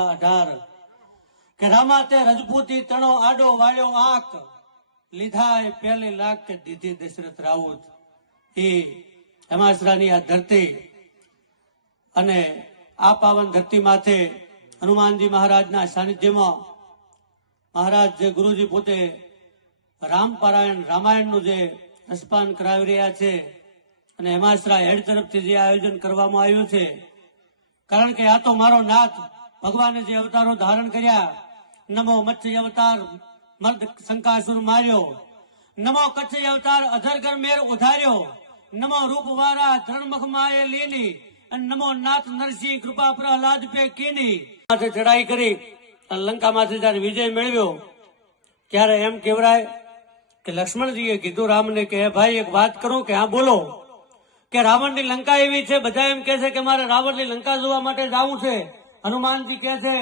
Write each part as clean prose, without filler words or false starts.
18 કે રામા તે રજપૂતી તણો આડો વાળ્યો આંખ લીધા પહેલી લાખ કે દીધી દશરથ રાઉત એ હેમાસરાની આ ધરતી અને આ પાવન ધરતી માથે હનુમાનજી મહારાજના સાનિધ્યમાં મહારાજ જે ગુરુજી પોતે રામપારાયણ રામાયણનું જે રસપાન કરાવી રહ્યા છે અને હેમાસરા હેડ તરફથી જે આયોજન કરવામાં આવ્યું છે, કારણ કે આ તો મારો નાથ ભગવાને જે અવતારો ધારણ કર્યા, નમો મત્સ્ય અવતાર મર્દ શંકાસુર માર્યો, નમો કચ્છ અવતાર અધરગર મેર ઉધાર્યો, નમો રૂપવારા ધરણમખ માએ લીની, અને નમો નાથ નરસિંહ કૃપા પ્રહલાદ પે કીની. માથે ચડાઈ કરી અને લંકામાંથી જયારે વિજય મેળવ્યો ત્યારે એમ કહેવાય કે લક્ષ્મણજીએ કીધું રામને કે ભાઈ એક વાત કરું કે હા બોલો, કે રાવણની લંકા એવી છે, બધા એમ કે છે કે મારે રાવણની લંકા જોવા માટે જવું છે. હનુમાનજી કે છે,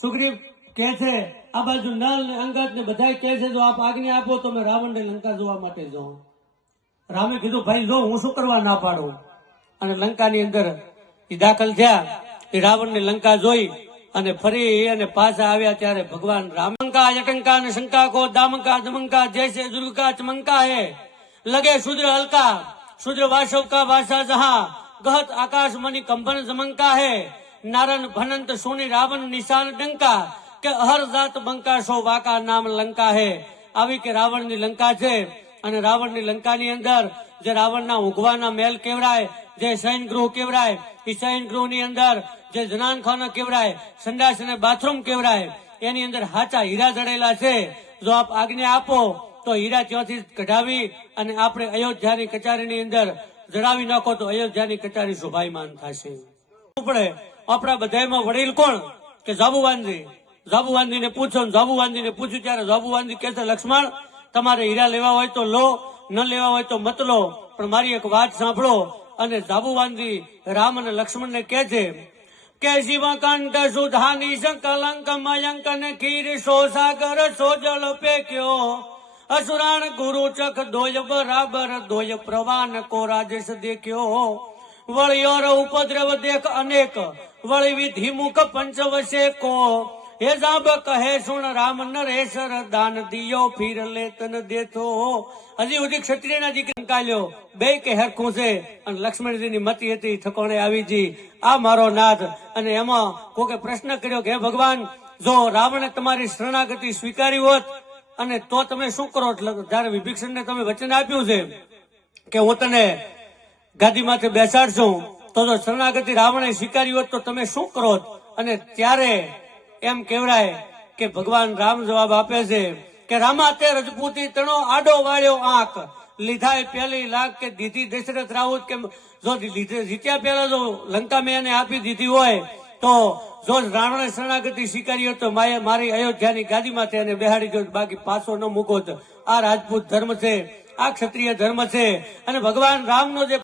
સુગ્રીવ કે છે, આ બાજુ નલ ને અંગદ ને બધા કે છે જો આપ આજ્ઞા આપો તો મેં રાવણની લંકા જોવા માટે જાઉં. રામે કીધું ભાઈ જો હું શું કરવા ના પાડું, અને લંકાની અંદર એ દાખલ થયા. એ રાવણની લંકા જોઈ અને ફરી અને પાછા આવ્યા ત્યારે ભગવાન રામ જટંકા ને શંકા કો દામકા દમંકા જૈસે દુર્ગકા ચમંકા હે લગે શુદ્ર હલકા શુદ્ર વાસવ કા ભાષા જહાં ગહત આકાશ મની કંપન જમંકા હે નારન ભનંત સોની રાવણ નિશાન ડંકા કે અહર જાત બંકા સો વાકા નામ લંકા હે. આવી કે રાવણની લંકા છે અને રાવણની લંકાની અંદર જે રાવણના ઊંઘવાના મહેલ કેવડાય, જે શયન ગૃહ કેવડાય, એ શયન ગૃહ ની અંદર જે જનાનખાના કેવડાય, સંડાસ અને બાથરૂમ કેવડાય, એની અંદર હાચા હીરા જડેલા છે. જો આપ આજ્ઞા આપો તો હીરા ત્યાંથી કઢાવી અને આપણે અયોધ્યાની કચેરીની અંદર જડાવી નાખો તો અયોધ્યાની કચેરી શોભાયમાન થશે. પડે આપણા બધામાં વડીલ કોણ કે જાબુવાનજી. જાબુવાનજીને પૂછો, જાબુવાનજીને પૂછ્યું ત્યારે જાબુવાનજી કહે છે લક્ષ્મણ તમારે હીરા લેવા હોય તો લો, ન લેવા હોય તો મત લો, પણ મારી એક વાત સાંભળો. અને જાબુવાનજી રામ અને લક્ષ્મણ ને કહે છે કે શિવકંઠ સુધાની સંકલંક મયંક ને ખીર સો સાગર સો જળ પેક્યો અસુરાણ ગુરુ ચક દોય બરાબર દોય પ્રવાન કો રાજેશ દેખ્યો વળિયોર ઉપદ્રવ દેખ અનેક વળી વિધિ મુખ પંચવશે કો હે જાબ કહે સુણ રામ નરેશર દાન દિયો ફીર લેતન દેતો. હજી સુધી ક્ષત્રિયના દીકરી કાલ્યો બે કે હેરખું છે અને લક્ષ્મણજીની મતી હતી ઠકોણે આવી જી આ મારો નાથ. અને એમાં કોકે પ્રશ્ન કર્યો કે હે ભગવાન જો રાવણે તમારી શરણાગતિ સ્વીકારી હોત અને તો તમે શું કરો? જયારે વિભીષણને તમે વચન આપ્યું છે કે હું તને ગાદીમાંથી બેસાડશું, તો જો શરણાગતિ રાવણે સ્વીકારી હોત તો તમે શું કરો? અને ત્યારે એમ કહેવાય કે ભગવાન રામ જવાબ આપે છે કે રામા તે રજપૂતી તણો આડો વાળ્યો આંખ લીધા પહેલી લાખ કે દીધી દશરથ રાઉત. કે જો જીત્યા પહેલા જો લંકા મેં એને આપી દીધી હોય તો જો રાવણે શરણાગતિ સ્વીકારી હોત તો મારી અયોધ્યાની ગાદીમાંથી એને બેહાડી દો, બાકી પાછો ન મૂકો. આ રાજપૂત ધર્મ છે, આ ક્ષત્રિય ધર્મ છે. અને ભગવાન રામનો જે